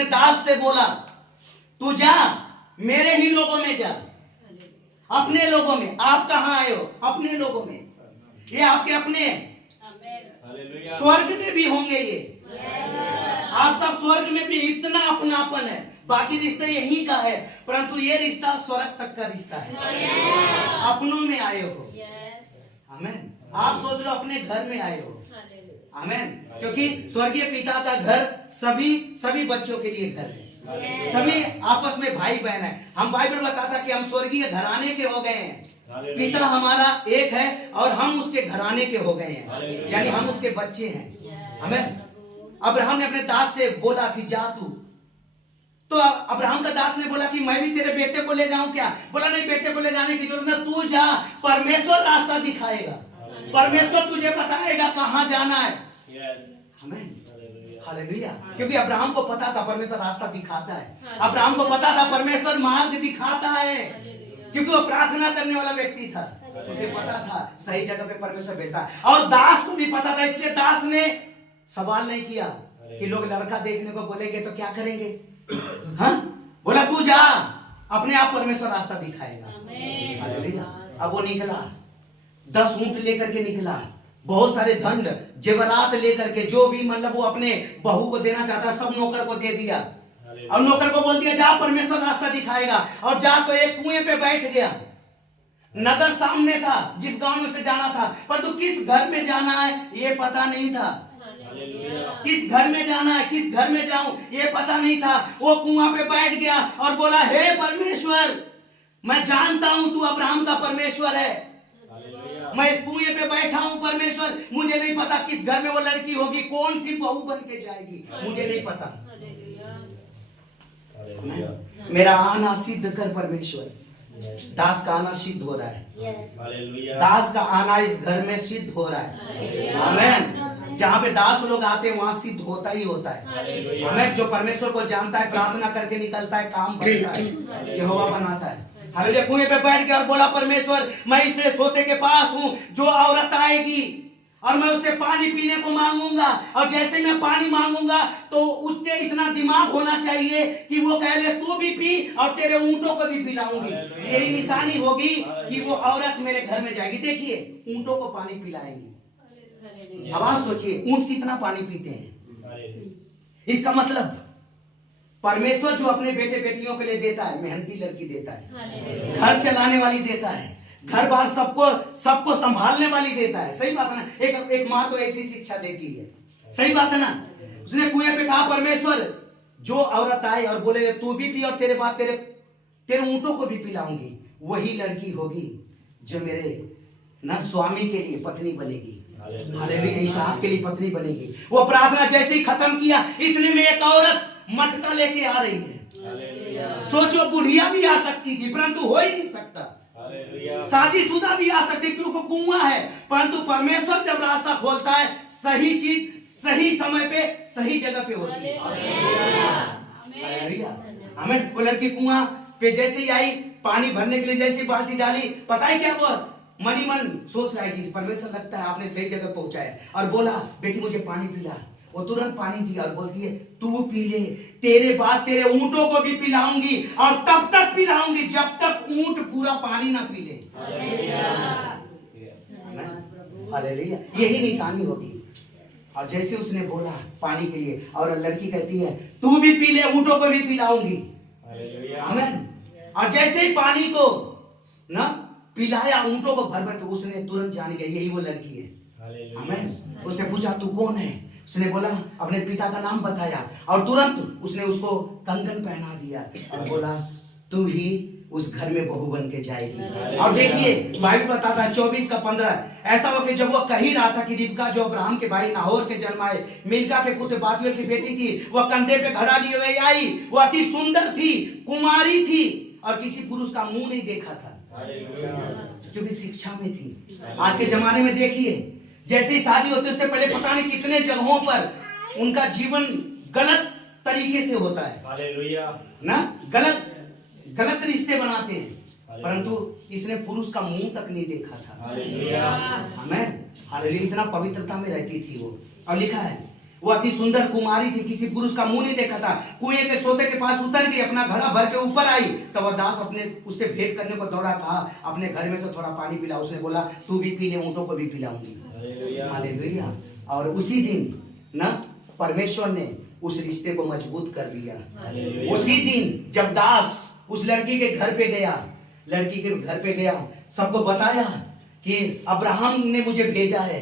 अपने दास से बोला, तू जा, मेरे ही लोगों में जा, अपने लोगों में। आप कहां आए हो? अपने लोगों में। ये आपके अपने हैं, स्वर्ग में भी होंगे ये। आप सब स्वर्ग में भी इतना अपनापन है। बाकी रिश्ता यही का है, परंतु ये रिश्ता स्वर्ग तक का रिश्ता है। अपनों में आए हो। आमीन। आप सोच लो अपने घर में आए हो। आमीन। क्योंकि स्वर्गीय पिता का घर सभी बच्चों के लिए घर है। सभी आपस में भाई बहन है। हम बाइबल बताता कि हम स्वर्गीय घराने के हो गए हैं। पिता हमारा एक है और हम उसके घराने के हो गए हैं, यानी हम उसके बच्चे हैं। आमीन। अब्राहम ने अपने दास से बोला कि जा तू। तो अब्राहम का दास ने बोला कि मैं भी तेरे बेटे को ले जाऊं क्या? बोला नहीं, बेटे को ले जाने की जरूरत नहीं, तू जा, परमेश्वर रास्ता दिखाएगा, परमेश्वर तुझे बताएगा कहां जाना है। आमीन। हालेलुया। क्योंकि अब्राहम को पता था परमेश्वर रास्ता दिखाता है। अब्राहम को पता था परमेश्वर मार्ग दिखाता है, क्योंकि वो प्रार्थना करने वाला व्यक्ति था। उसे पता था सही जगह पे परमेश्वर भेजता है। और दास को भी पता था, इसलिए दास ने सवाल नहीं किया कि लोग लड़का देखने को बोलेंगे तो क्या करेंगे। हाँ, बोला तू जा, अपने आप परमेश्वर रास्ता दिखाएगा। हालेलुया। अब वो निकला, 10 ऊंट लेकर के निकला, बहुत सारे धन जेवरात लेकर के, जो भी मतलब वो अपने बहू को देना चाहता सब नौकर को दे दिया। और नौकर को बोल दिया जा, परमेश्वर रास्ता दिखाएगा। और जाकर एक कुएं पे बैठ गया। नगर सामने था, जिस गांव में से जाना था, परंतु किस घर में जाना है ये पता नहीं था। किस घर में जाना है, किस घर में जाऊं ये पता नहीं था। वो कुआं पे बैठ गया और बोला, हे परमेश्वर, मैं जानता हूं तू अब्राहम का परमेश्वर है। मैं इस कुएं पे बैठा हूं परमेश्वर, मुझे नहीं पता किस घर में वो लड़की होगी, कौन सी बहू बन के जाएगी, मुझे नहीं पता। मेरा आना सिद्ध कर परमेश्वर। दास का आना सिद्ध हो रहा है। दास का आना इस घर में सिद्ध हो रहा है। आमीन। जहाँ पे दास लोग आते हैं वहां सिद्ध होता ही होता है। आमीन। जो परमेश्वर को जानता है, प्रार्थना करके निकलता है, काम बनता है, यहोवा बनाता है। हालेलुया। कुएं पे बैठ गया और बोला, परमेश्वर, मैं इसे सोते के पास हूं, जो औरत आएगी और मैं उससे पानी पीने को मांगूंगा, और जैसे मैं पानी मांगूंगा तो उसके इतना दिमाग होना चाहिए कि वो कह ले तू भी पी और तेरे ऊंटों को भी पिलाऊंगी। यही निशानी होगी कि वो औरत मेरे घर में जाएगी। देखिए, ऊंटों को पानी पिलाएंगी। अब आप सोचिए, ऊंट कितना पानी पीते हैं। इसका मतलब परमेश्वर जो अपने बेटे बेटियों के लिए देता है, मेहनती लड़की देता है, घर चलाने वाली देता है, घर बार सबको संभालने वाली देता है। सही बात है ना। एक माँ तो ऐसी शिक्षा देती है। सही बात है ना। उसने कुएं पे कहा, परमेश्वर, जो औरत आए और बोले तू भी पी और तेरे बाद तेरे ऊंटों को भी पिलाऊंगी, वही लड़की होगी जो मेरे ना स्वामी के लिए पत्नी बनेगी। हालेलुया। इसहाक के लिए पत्नी बनेगी। वो प्रार्थना जैसे ही खत्म किया, इतने में एक औरत मटका लेके आ रही है। सोचो, बुढ़िया भी आ सकती थी, परंतु हो ही नहीं सकता। शादीशुदा भी आ सकती, क्योंकि कुआं है। परंतु परमेश्वर जब रास्ता खोलता है, सही चीज सही समय पे सही जगह पे होती है। हमें वो लड़की कुआं पे जैसे ही आई, पानी भरने के लिए जैसी बाल्टी डाली, पता है क्या वो मनी मन सोच रहा है कि परमेश्वर, लगता है आपने सही जगह पहुंचाया। और बोला, बेटी मुझे पानी पिला। वो तुरंत पानी दिया और बोलती है, तू पी ले, तेरे बाद तेरे ऊंटों को भी पिलाऊंगी, और तब तक पिलाऊंगी जब तक ऊंट पूरा पानी ना पी ले। हालेलुया। यही निशानी होगी। और जैसे उसने बोला पानी के लिए, और लड़की कहती है, तू भी पी ले, ऊंटों को भी पिलाऊंगी। आमीन। और जैसे ही पानी को ना पिलाया, ऊंटों को भर भर के, उसने तुरंत जान गया यही वो लड़की है। आमीन। उसने पूछा, तू कौन है? उसने बोला, अपने पिता का नाम बताया, और तुरंत उसने उसको कंगन पहना दिया और बोला, तू ही उस घर में बहू बन के जाएगी। और देखिए, बाइबल बताता है 24:15, ऐसा हो कि जब वो कही रहा था कि रिबका जो अब्राहम के भाई नाहोर के जन्माए मिल्का के पुत्र बातुएल की बेटी थी, वह कंधे पे घड़ा लिए हुए आई। वो अति सुंदर थी, कुमारी थी, और किसी पुरुष का मुंह नहीं देखा था, क्योंकि शिक्षा में थी। आज के जमाने में देखिए, जैसे ही शादी होती है उससे पहले पता नहीं कितने जगहों पर उनका जीवन गलत तरीके से होता है ना, गलत रिश्ते बनाते हैं, परंतु इसने पुरुष का मुंह तक नहीं देखा था। आमीन। हालेलुया। इतना पवित्रता में रहती थी वो। और लिखा है, वो अति सुंदर कुमारी थी, किसी पुरुष का मुंह नहीं देखा था। कुएं के सोते के पास उतर गई, अपना घड़ा भर के ऊपर आई। तब वह दास अपने उससे भेंट करने को दौड़ा, कहा अपने घर में से थोड़ा पानी पिला। उसने बोला तू भी पी ले, ऊँटों को भी पिलाऊंगी। हालेलुया। और उसी दिन ना परमेश्वर ने उस रिश्ते को मजबूत कर दिया। उसी दिन जब दास उस लड़की के घर पे गया, लड़की के घर पे गया, सबको बताया कि अब्राहम ने मुझे भेजा है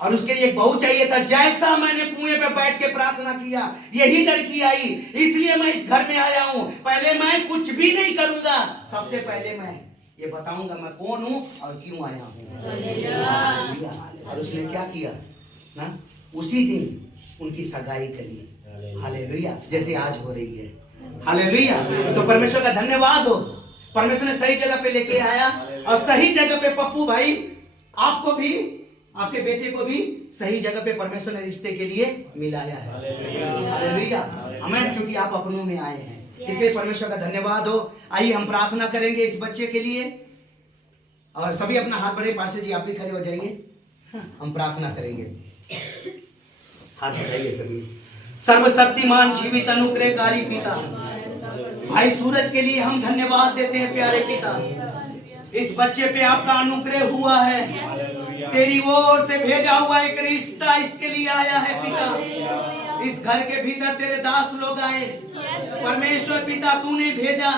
और उसके लिए एक बहू चाहिए था। जैसा मैंने कुएं पे बैठ के प्रार्थना किया, यही लड़की आई, इसलिए मैं इस घर में आया हूं। पहले मैं कुछ भी नहीं करूंगा, सबसे पहले मैं ये बताऊंगा मैं कौन हूं और क्यों आया हूं। और उसने क्या किया ना, उसी दिन उनकी सगाई करी। हालेलुया। जैसे आज हो रही है। हालेलुया। तो परमेश्वर का धन्यवाद हो, परमेश्वर ने सही जगह पे लेके आया और सही जगह पे पप्पू भाई आपको भी, आपके बेटे को भी सही जगह पे परमेश्वर ने रिश्ते के लिए मिलाया है। हालेलुया। आमीन। क्योंकि आप अपनों में आए हैं, इसलिए परमेश्वर का धन्यवाद हो। आइए हम प्रार्थना करेंगे इस बच्चे के लिए, और सभी अपना हाथ बढ़े। पास्टर जी आप भी खड़े हो जाइए, हम प्रार्थना करेंगे। हाथ बढ़ाइए सभी। सर्वशक्तिमान जीवित अनुग्रहकारी पिता, भाई सूरज के लिए हम धन्यवाद देते हैं। प्यारे पिता, इस बच्चे पे आपका अनुग्रह हुआ है, तेरी ओर से भेजा हुआ एक रिश्ता इसके लिए आया है पिता। इस घर के भीतर तेरे दास लोग आए, परमेश्वर पिता तूने भेजा।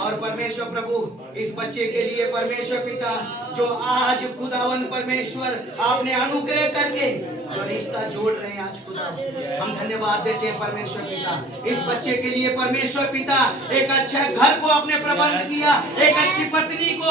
और परमेश्वर प्रभु इस बच्चे के लिए परमेश्वर पिता जो आज खुदावन परमेश्वर आपने अनुग्रह करके जो रिश्ता जोड़ रहे हैं आज खुदा, हम धन्यवाद देते हैं परमेश्वर पिता। इस बच्चे के लिए परमेश्वर पिता एक अच्छा घर को आपने प्रबंध किया, एक अच्छी पत्नी को